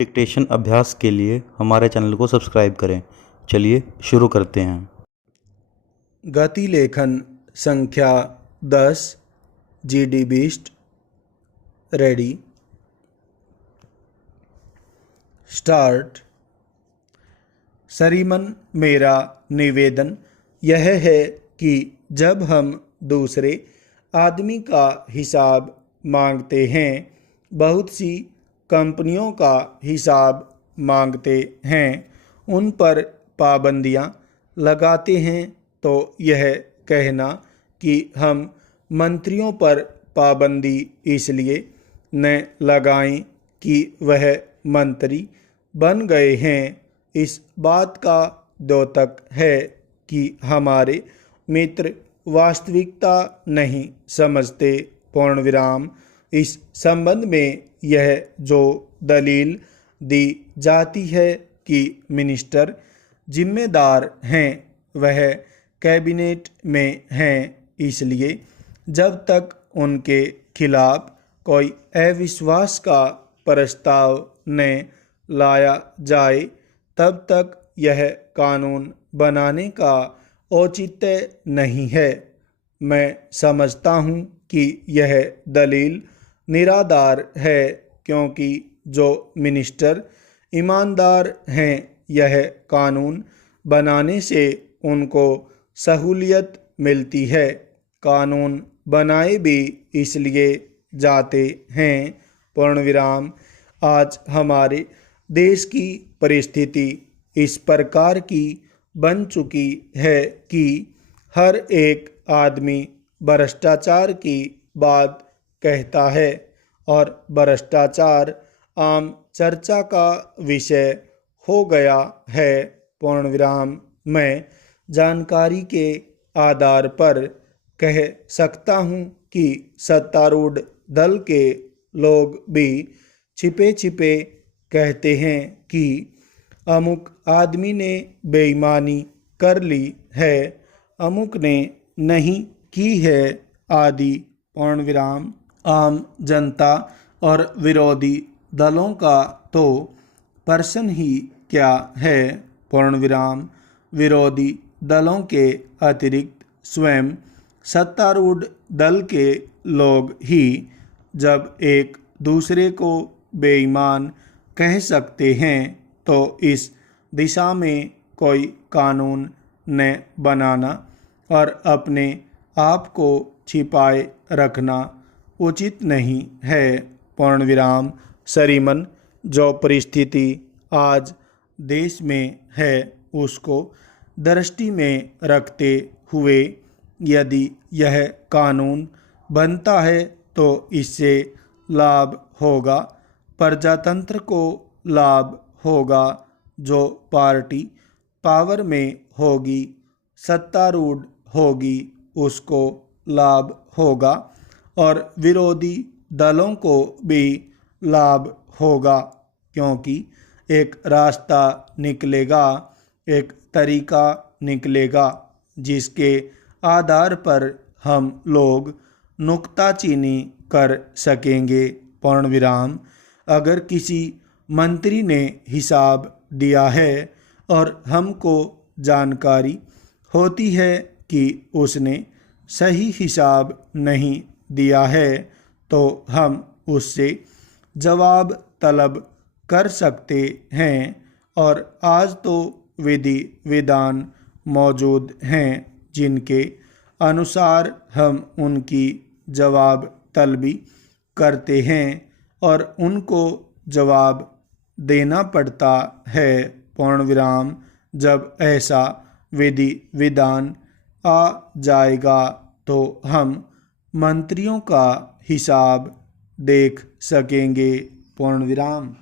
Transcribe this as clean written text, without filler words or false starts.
Dictation अभ्यास के लिए हमारे चैनल को सब्सक्राइब करें। चलिए शुरू करते हैं। गति लेखन संख्या 10 GD बीस्ट रेडी स्टार्ट। श्रीमन, मेरा निवेदन यह है कि जब हम दूसरे आदमी का हिसाब मांगते हैं, बहुत सी कंपनियों का हिसाब मांगते हैं, उन पर पाबंदियां लगाते हैं, तो यह कहना कि हम मंत्रियों पर पाबंदी इसलिए न लगाएं कि वह मंत्री बन गए हैं, इस बात का द्योतक है कि हमारे मित्र वास्तविकता नहीं समझते। पूर्णविराम। इस संबंध में यह जो दलील दी जाती है कि मिनिस्टर जिम्मेदार हैं, वह कैबिनेट में हैं, इसलिए जब तक उनके खिलाफ कोई अविश्वास का प्रस्ताव न लाया जाए, तब तक यह कानून बनाने का औचित्य नहीं है। मैं समझता हूँ कि यह दलील निराधार है, क्योंकि जो मिनिस्टर ईमानदार हैं, यह कानून बनाने से उनको सहूलियत मिलती है। कानून बनाए भी इसलिए जाते हैं। पूर्णविराम। आज हमारे देश की परिस्थिति इस प्रकार की बन चुकी है कि हर एक आदमी भ्रष्टाचार की बात कहता है और भ्रष्टाचार आम चर्चा का विषय हो गया है। पूर्णविराम। मैं जानकारी के आधार पर कह सकता हूँ कि सत्तारूढ़ दल के लोग भी छिपे छिपे कहते हैं कि अमुक आदमी ने बेईमानी कर ली है, अमुक ने नहीं की है आदि। पूर्णविराम। आम जनता और विरोधी दलों का तो प्रश्न ही क्या है। पूर्णविराम। विरोधी दलों के अतिरिक्त स्वयं सत्तारूढ़ दल के लोग ही जब एक दूसरे को बेईमान कह सकते हैं, तो इस दिशा में कोई कानून न बनाना और अपने आप को छिपाए रखना उचित नहीं है। पूर्णविराम। श्रीमन, जो परिस्थिति आज देश में है, उसको दृष्टि में रखते हुए यदि यह कानून बनता है तो इससे लाभ होगा, प्रजातंत्र को लाभ होगा। जो पार्टी पावर में होगी, सत्तारूढ़ होगी, उसको लाभ होगा और विरोधी दलों को भी लाभ होगा, क्योंकि एक रास्ता निकलेगा, एक तरीका निकलेगा, जिसके आधार पर हम लोग नुक्ताचीनी कर सकेंगे। पूर्णविराम। अगर किसी मंत्री ने हिसाब दिया है और हमको जानकारी होती है कि उसने सही हिसाब नहीं दिया है, तो हम उससे जवाब तलब कर सकते हैं। और आज तो विधि विधान मौजूद हैं, जिनके अनुसार हम उनकी जवाब तलबी करते हैं और उनको जवाब देना पड़ता है। पूर्णविराम। जब ऐसा विधि विधान आ जाएगा, तो हम मंत्रियों का हिसाब देख सकेंगे। पूर्णविराम।